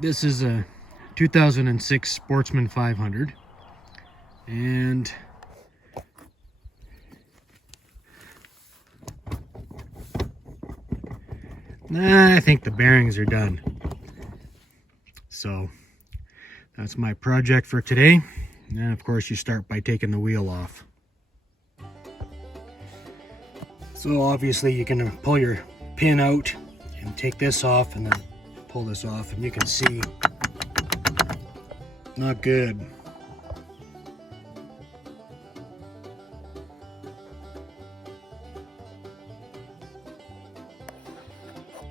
This is a 2006 Sportsman 500, and I think the bearings are done. So that's my project for today. And of course you start by taking the wheel off. So obviously you can pull your pin out and take this off and then pull this off, and you can see not good.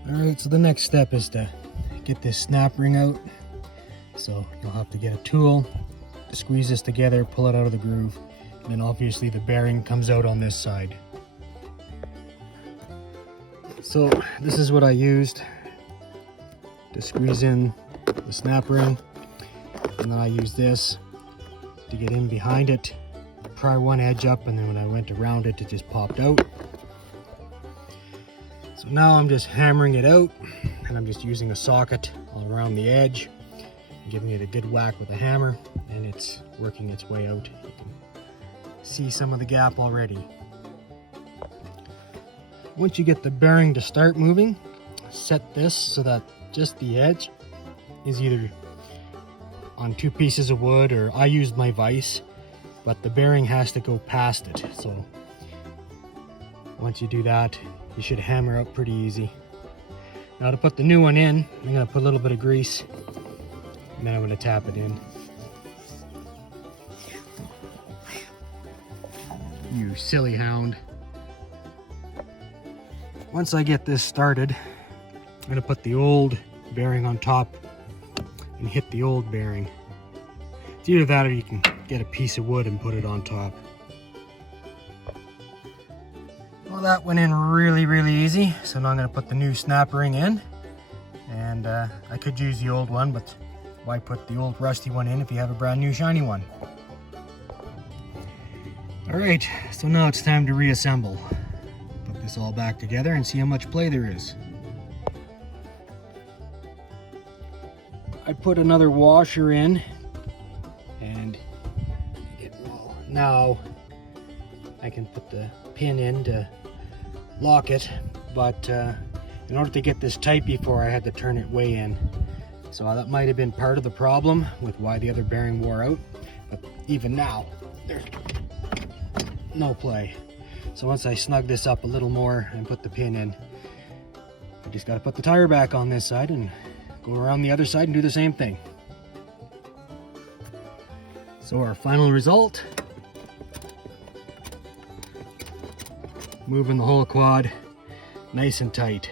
Alright, so the next step is to get this snap ring out. So you'll have to get a tool, squeeze this together, pull it out of the groove, and then obviously the bearing comes out on this side. So this is what I used to squeeze in the snap ring, and then I used this to get in behind it, pry one edge up, and then when I went around it, it just popped out. So now I'm just hammering it out, and I'm just using a socket all around the edge, giving it a good whack with a hammer, and it's working its way out. You can see some of the gap already. Once you get the bearing to start moving, set this so that just the edge is either on two pieces of wood, or I used my vise, but the bearing has to go past it. So once you do that, you should hammer out pretty easy. Now to put the new one in, I'm going to put a little bit of grease, and then I'm going to tap it in. You silly hound. Once I get this started, I'm going to put the old bearing on top and hit the old bearing. It's either that or you can get a piece of wood and put it on top. Well, that went in really easy. So now I'm going to put the new snap ring in. And I could use the old one, but why put the old rusty one in if you have a brand new shiny one? Alright, so now it's time to reassemble. Put this all back together and see how much play there is. I put another washer in, and now I can put the pin in to lock it, but in order to get this tight before, I had to turn it way in. So that might have been part of the problem with why the other bearing wore out, but even now there's no play. So once I snug this up a little more and put the pin in, I just got to put the tire back on this side and go around the other side and do the same thing. So our final result, moving the whole quad nice and tight.